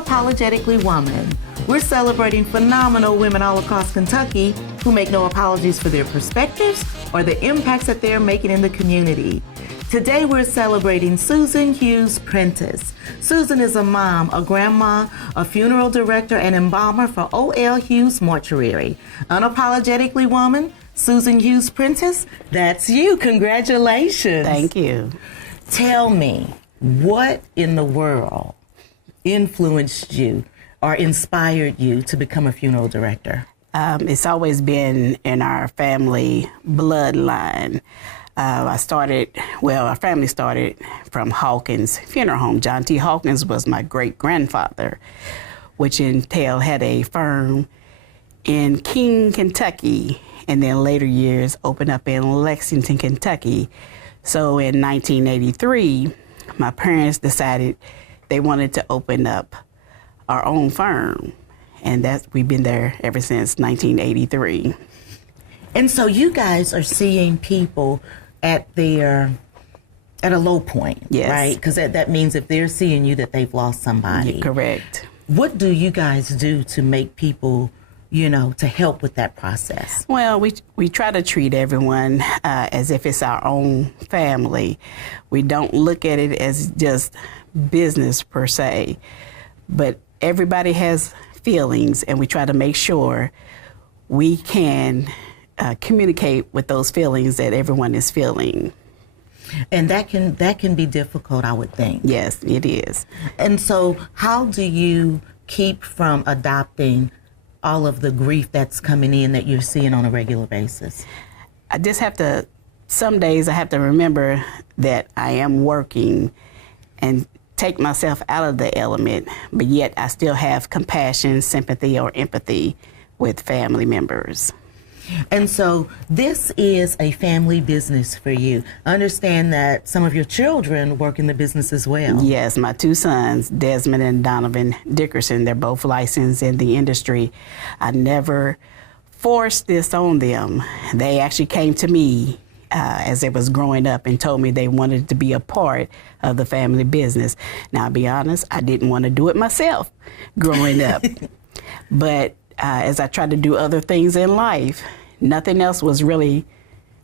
Unapologetically Woman. We're celebrating phenomenal women all across Kentucky who make no apologies for their perspectives or the impacts that they're making in the community. Today we're celebrating Susan Hughes-Prentice. Susan is a mom, a grandma, a funeral director and embalmer for O.L Hughes Mortuary. Unapologetically Woman, Susan Hughes-Prentice, that's you. Congratulations. Thank you. Tell me, what in the world influenced you or inspired you to become a funeral director? It's always been in our family bloodline. Our family started from Hawkins Funeral Home. John T. Hawkins was my great-grandfather, which had a firm in King, Kentucky, and then later years opened up in Lexington, Kentucky. So in 1983, my parents decided they wanted to open up our own firm, and we've been there ever since 1983. And so you guys are seeing people at a low point, yes, right? Because that means if they're seeing you, that they've lost somebody. Yeah, correct. What do you guys do to make people, to help with that process? Well, we try to treat everyone as if it's our own family. We don't look at it as just business per se, but everybody has feelings, and we try to make sure we can communicate with those feelings that everyone is feeling. And that can be difficult, I would think. Yes, it is. And so how do you keep from adopting all of the grief that's coming in that you're seeing on a regular basis? Some days I have to remember that I am working and take myself out of the element, but yet I still have compassion, sympathy, or empathy with family members. And so this is a family business for you. I understand that some of your children work in the business as well. Yes, my two sons, Desmond and Donovan Dickerson, they're both licensed in the industry. I never forced this on them. They actually came to me as they was growing up and told me they wanted to be a part of the family business. Now, I'll be honest, I didn't want to do it myself growing up. But as I tried to do other things in life, nothing else was really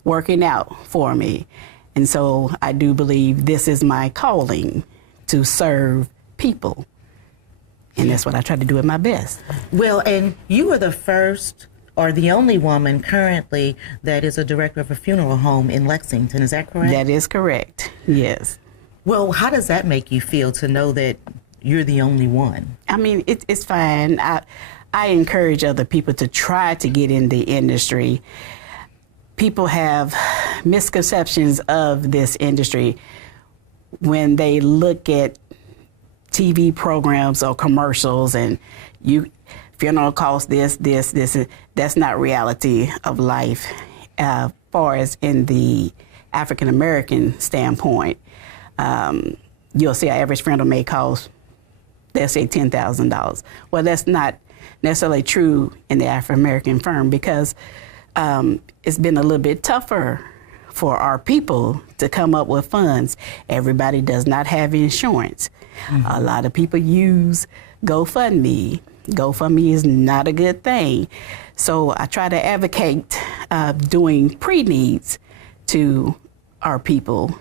working out for me. And so I do believe this is my calling, to serve people. And that's what I try to do at my best. Well, and you are the first or the only woman currently that is a director of a funeral home in Lexington. Is that correct? That is correct, yes. Well, how does that make you feel to know that you're the only one? I mean, it's fine. I encourage other people to try to get in the industry. People have misconceptions of this industry when they look at TV programs or commercials and funeral costs this. That's not reality of life. As far as in the African American standpoint, you'll see our average funeral may cost, let's say, $10,000. Well, that's not necessarily true in the African American firm, because it's been a little bit tougher for our people to come up with funds. Everybody does not have insurance. Mm-hmm. A lot of people use GoFundMe. GoFundMe is not a good thing. So I try to advocate doing pre-needs to our people.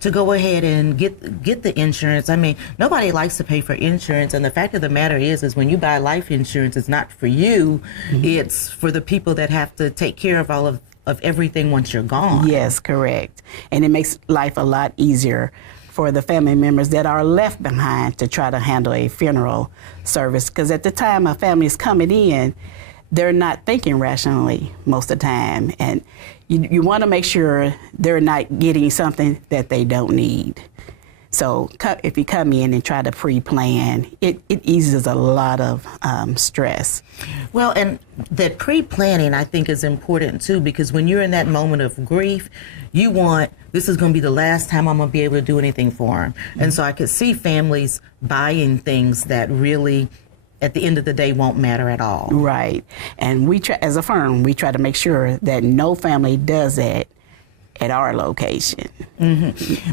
To go ahead and get the insurance. I mean, nobody likes to pay for insurance, and the fact of the matter is when you buy life insurance, it's not for you, mm-hmm. It's for the people that have to take care of all of everything once you're gone. Yes, correct. And it makes life a lot easier for the family members that are left behind to try to handle a funeral service, because at the time a family is coming in, they're not thinking rationally most of the time, and you want to make sure they're not getting something that they don't need. So if you come in and try to pre-plan, it eases a lot of stress. Well, and that pre-planning, I think, is important too, because when you're in that moment of grief, you want, this is going to be the last time I'm going to be able to do anything for them. Mm-hmm. And so I could see families buying things that really, at the end of the day, won't matter at all. Right. And we try, as a firm, we try to make sure that no family does that at our location.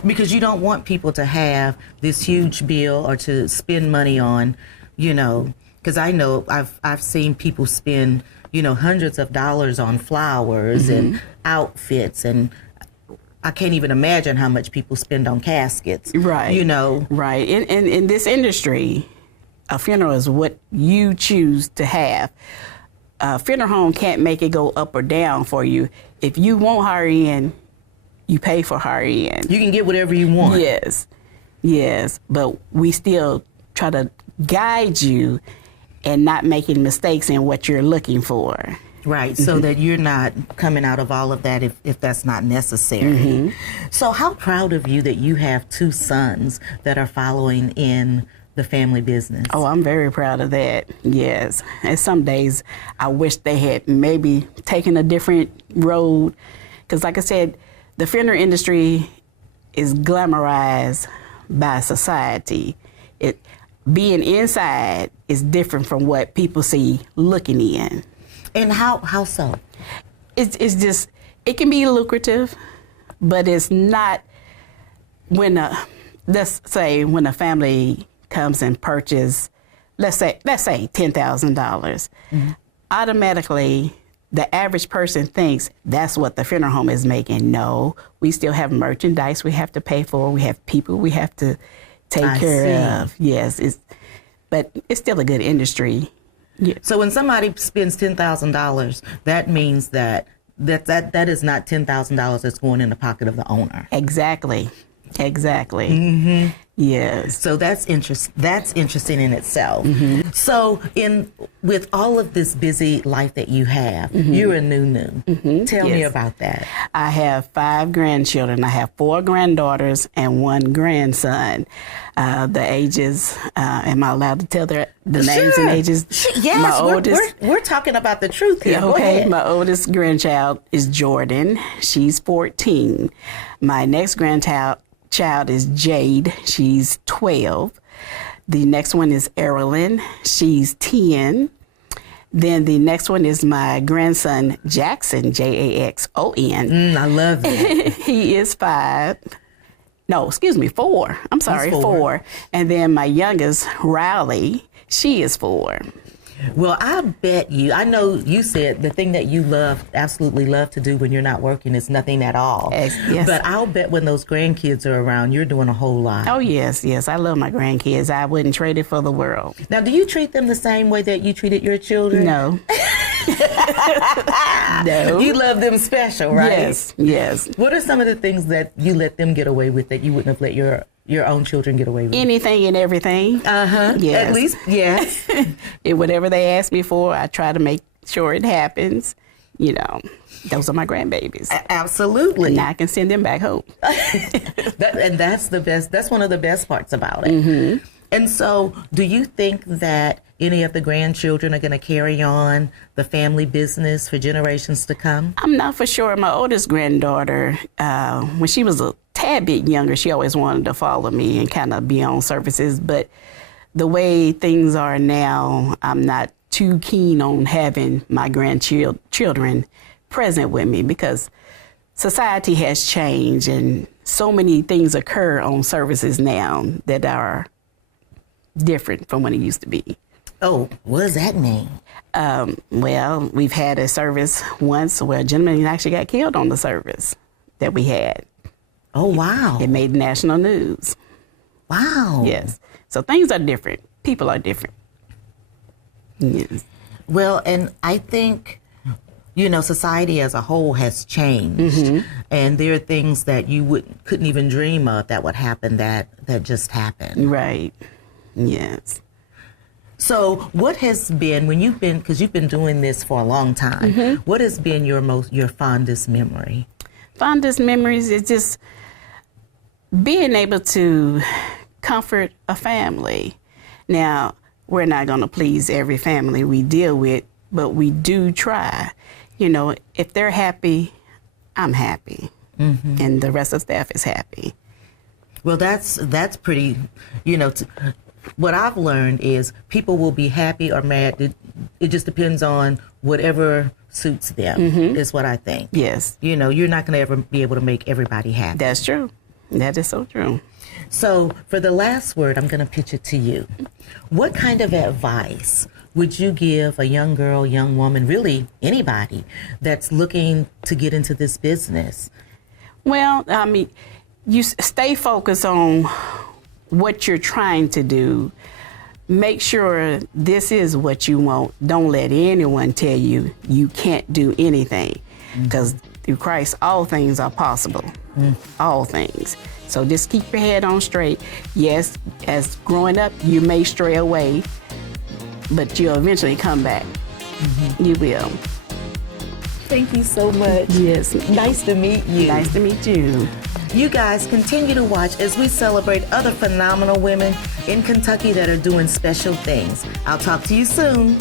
Because you don't want people to have this huge bill or to spend money on, because I know I've seen people spend, hundreds of dollars on flowers and outfits, and I can't even imagine how much people spend on caskets. Right. Right. In this industry, a funeral is what you choose to have. A funeral home can't make it go up or down for you. If you want higher end, you pay for higher end. You can get whatever you want. Yes. But we still try to guide you and not making mistakes in what you're looking for. Right, so that you're not coming out of all of that if that's not necessary. So how proud of you that you have 2 sons that are following in the family business. Oh, I'm very proud of that, yes. And some days I wish they had maybe taken a different road, because like I said, the funeral industry is glamorized by society. Being inside is different from what people see looking in. And how so? It's just, it can be lucrative, but it's not let's say when a family comes and purchase, let's say $10,000, automatically the average person thinks that's what the funeral home is making. No, we still have merchandise we have to pay for. We have people we have to take care of. Yes, but it's still a good industry. Yeah. So when somebody spends $10,000, that means that is not $10,000 that's going in the pocket of the owner. Exactly. Yes. So that's interesting in itself. So with all of this busy life that you have, you're a new. Tell me about that. I have 5 grandchildren. I have 4 granddaughters and 1 grandson. The ages, am I allowed to tell the names and ages? Yes, my oldest, we're talking about the truth here. Go okay, ahead. My oldest grandchild is Jordan. She's 14. My next grandchild is Jade. She's 12. The next one is Erilyn. She's 10. Then the next one is my grandson, Jackson, Jaxon. I love that. He is 5. No, excuse me, 4. I'm sorry, 4. And then my youngest, Riley, she is 4. Well, I bet you, I know you said the thing that you absolutely love to do when you're not working is nothing at all. Yes. But I'll bet when those grandkids are around, you're doing a whole lot. Oh, yes. I love my grandkids. I wouldn't trade it for the world. Now, do you treat them the same way that you treated your children? No. No. You love them special, right? Yes. What are some of the things that you let them get away with that you wouldn't have let your own children get away with? Anything and everything. Yes. At least, yes. Whatever they ask me for, I try to make sure it happens. Those are my grandbabies. Absolutely. And now I can send them back home. And that's the best. That's one of the best parts about it. And so, do you think that any of the grandchildren are going to carry on the family business for generations to come? I'm not for sure. My oldest granddaughter, when she was a tad bit younger, she always wanted to follow me and kind of be on services. But the way things are now, I'm not too keen on having my grandchildren present with me, because society has changed and so many things occur on services now that are different from what it used to be. Oh, what does that mean? Well, we've had a service once where a gentleman actually got killed on the service that we had. Oh, wow. It made national news. Wow. Yes. So things are different. People are different. Yes. Well, and I think, society as a whole has changed. And there are things that you couldn't even dream of that would happen that just happened. Right. Yes. So what has been, because you've been doing this for a long time, what has been your fondest memory? Fondest memories is just being able to comfort a family. Now, we're not going to please every family we deal with, but we do try. If they're happy, I'm happy. And the rest of the staff is happy. Well, that's pretty, what I've learned is people will be happy or mad. It just depends on whatever suits them, is what I think. Yes. You know, you're not going to ever be able to make everybody happy. That's true. That is so true. So for the last word, I'm going to pitch it to you. What kind of advice would you give a young girl, young woman, really anybody that's looking to get into this business? Well, I mean, you stay focused on what you're trying to do. Make sure this is what you want. Don't let anyone tell you you can't do anything, because through Christ, all things are possible. All things. So just keep your head on straight. Yes, as growing up, you may stray away, but you'll eventually come back. You will. Thank you so much. Yes. Nice to meet you. Nice to meet you. You guys continue to watch as we celebrate other phenomenal women in Kentucky that are doing special things. I'll talk to you soon.